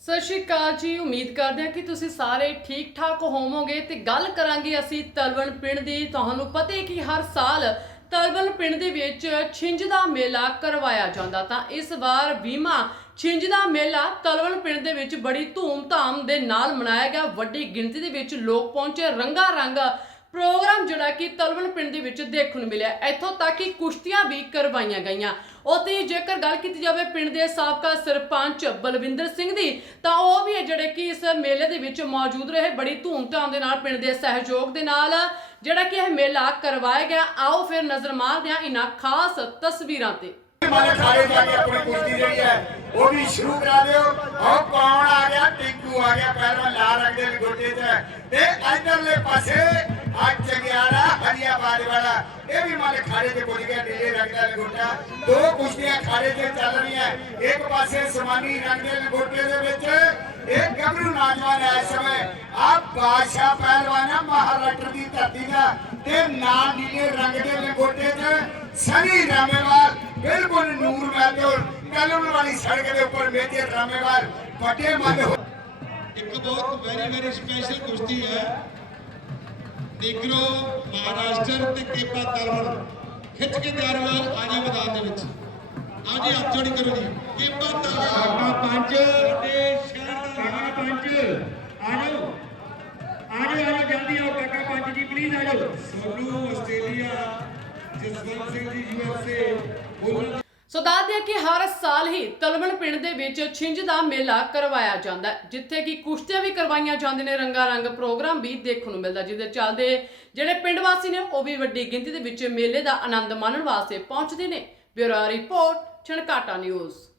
ਸਤਿ ਸ਼੍ਰੀ ਅਕਾਲ ਜੀ, ਉਮੀਦ ਕਰਦੇ ਹਾਂ ਕਿ ਤੁਸੀਂ ਸਾਰੇ ਠੀਕ ਠਾਕ ਹੋਵੋਗੇ ਤੇ ਗੱਲ ਕਰਾਂਗੇ ਅਸੀਂ ਤਲਵਣ ਪਿੰਡ ਦੀ। ਤੁਹਾਨੂੰ ਪਤਾ ਹੈ ਕਿ ਹਰ ਸਾਲ ਤਲਵਣ ਪਿੰਡ ਦੇ ਵਿੱਚ ਛਿੰਝ ਦਾ ਮੇਲਾ ਕਰਵਾਇਆ ਜਾਂਦਾ। ਤਾਂ ਇਸ ਵਾਰ ਵੀਮਾ ਛਿੰਝ ਦਾ ਮੇਲਾ ਤਲਵਣ ਪਿੰਡ ਦੇ ਵਿੱਚ ਬੜੀ ਧੂਮ-ਧਾਮ ਦੇ ਨਾਲ ਮਨਾਇਆ ਗਿਆ। ਵੱਡੀ ਗਿਣਤੀ ਦੇ ਵਿੱਚ ਲੋਕ ਪਹੁੰਚੇ। ਰੰਗਾ ਰੰਗ ਪ੍ਰੋਗਰਾਮ ਜਿਹੜਾ ਕਿ ਤਲਵਣ ਪਿੰਡ ਦੇ ਵਿੱਚ ਦੇਖਣ ਨੂੰ ਮਿਲਿਆ। ਇੱਥੋਂ ਤੱਕ ਕਿ ਕੁਸ਼ਤੀਆਂ ਵੀ ਕਰਵਾਈਆਂ ਗਈਆਂ। ਉਤੇ ਜੇਕਰ ਗੱਲ ਕੀਤੀ ਜਾਵੇ ਪਿੰਡ ਦੇ ਸਾਬਕਾ ਸਰਪੰਚ ਬਲਵਿੰਦਰ ਸਿੰਘ ਦੀ, ਤਾਂ ਉਹ ਵੀ ਜਿਹੜੇ ਕਿ ਇਸ ਮੇਲੇ ਦੇ ਵਿੱਚ ਮੌਜੂਦ ਰਹੇ। ਬੜੀ ਧੂਮਧਾਮ ਦੇ ਨਾਲ ਪਿੰਡ ਦੇ ਸਹਿਯੋਗ ਦੇ ਨਾਲ ਜਿਹੜਾ ਕਿ ਇਹ ਮੇਲਾ ਕਰਵਾਇਆ ਗਿਆ। ਆਓ ਫਿਰ ਨਜ਼ਰ ਮਾਰਦੇ ਹਾਂ ਇਹਨਾਂ ਖਾਸ ਤਸਵੀਰਾਂ ਤੇ। ਮਾਰੇ ਖਾੜੇ ਜਾ ਕੇ ਆਪਣੀ ਕੁਸ਼ਤੀ ਜਿਹੜੀ ਹੈ, ਉਹ ਵੀ ਸ਼ੁਰੂ ਕਰਾ ਦਿਓ। ਉਹ ਕੌਣ ਆ ਗਿਆ? ਟਿੰਕੂ ਆ ਗਿਆ, ਪਹਿਲਾਂ ਲਾਲ ਰੰਗ ਦੇ ਲਗੋਟੇ 'ਚ ਤੇ ਇਧਰਲੇ ਪਾਸੇ ਵਾਲਾ। ਇਹ ਵੀ ਮਾਰੇ ਖਾੜੇ 'ਚ ਪੁੱਜ ਗਿਆ, ਨੀਲੇ ਰੰਗ ਦਾ ਲਗੋਟਾ। ਦੋ ਕੁਸ਼ਤੀਆਂ ਖਾੜੇ 'ਚ ਚੱਲ ਰਹੀਆਂ। ਇੱਕ ਪਾਸੇ ਸਮਾਨੀ ਰੰਗ ਦੇ ਲਗੋਟੇ ਦੇ ਵਿੱਚ ਇਹ ਗੱਭਰੂ ਨੌਜਵਾਨ ਹੈ ਇਸ ਸਮੇਂ। ਆ ਬਾਦਸ਼ਾਹ ਪਹਿਲਵਾਨ ਹੈ ਮਹਾਰਾਸ਼ਟਰ ਦੀ ਧਰਤੀ ਦਾ। ਤੇ ਨਾਲ ਨੀਲੇ ਰੰਗ ਦੇ ਲੰਗੋਟੇ 'ਚ ਸਨੀ ਰਾਮੇਵਾਲ, ਬਿਲਕੁਲ ਨੂਰ ਮਹਿਤੋਂ ਕਲਮ ਵਾਲੀ ਸੜਕ ਦੇ ਉੱਪਰ ਮੇਜਰ ਰਾਮੇਵਾਲ ਵੱਡੇ ਮਨ ਇੱਕ ਬਹੁਤ ਵੈਰੀ ਵੈਰੀ ਸਪੈਸ਼ਲ ਕੁਸ਼ਤੀ ਹੈ। ਨਿਗਰੋ ਮਹਾਰਾਸ਼ਟਰ ਤੇ ਕੇਪਾ ਤਲਵਣ ਖਿੱਚ ਕੇ ਤਿਆਰ ਹੋ ਆ ਜੀ ਮੈਦਾਨ ਦੇ ਵਿੱਚ। ਆ ਜੀ ਹੱਥ ਜੋੜੀ ਕਰੋ ਜੀ। ਕੇਪਾ ਤਲਵਣ ਕਾਕਾ ਪੰਜ ਤੇ ਸ਼ਹਿਰ ਦਾ ਕਾਕਾ ਪੰਜ। ਆ ਜਾਓ। ਆ ਜਾਓ ਆ ਜਾਓ ਜਲਦੀ ਆਓ ਕਾਕਾ ਪੰਜ ਜੀ ਪਲੀਜ਼ ਆ ਜਾਓ। ਸੋਨੂ ਆਸਟ੍ਰੇਲੀਆ ਜਸਵੰਤ ਸਿੰਘ ਜੀ ਯੂਐਸਏ ਬੋਲਣ ਸੋ ਦੱਸ ਦਿਆ ਕਿ ਹਰ ਸਾਲ ਹੀ ਤਲਵਣ ਪਿੰਡ ਦੇ ਵਿੱਚ ਛਿੰਝ ਦਾ ਮੇਲਾ ਕਰਵਾਇਆ ਜਾਂਦਾ ਜਿੱਥੇ ਕਿ ਕੁਸ਼ਤੀਆਂ ਵੀ ਕਰਵਾਈਆਂ ਜਾਂਦੀਆਂ ਨੇ ਰੰਗਾ ਰੰਗ ਪ੍ਰੋਗਰਾਮ ਵੀ ਦੇਖਣ ਨੂੰ ਮਿਲਦਾ ਜਿਹਦੇ ਚੱਲਦੇ ਜਿਹੜੇ ਪਿੰਡ ਵਾਸੀ ਨੇ, ਉਹ ਵੀ ਵੱਡੀ ਗਿਣਤੀ ਦੇ ਵਿੱਚ ਮੇਲੇ ਦਾ ਆਨੰਦ ਮਾਣਨ ਵਾਸਤੇ ਪਹੁੰਚਦੇ ਨੇ। Bureau report, Chhankata news.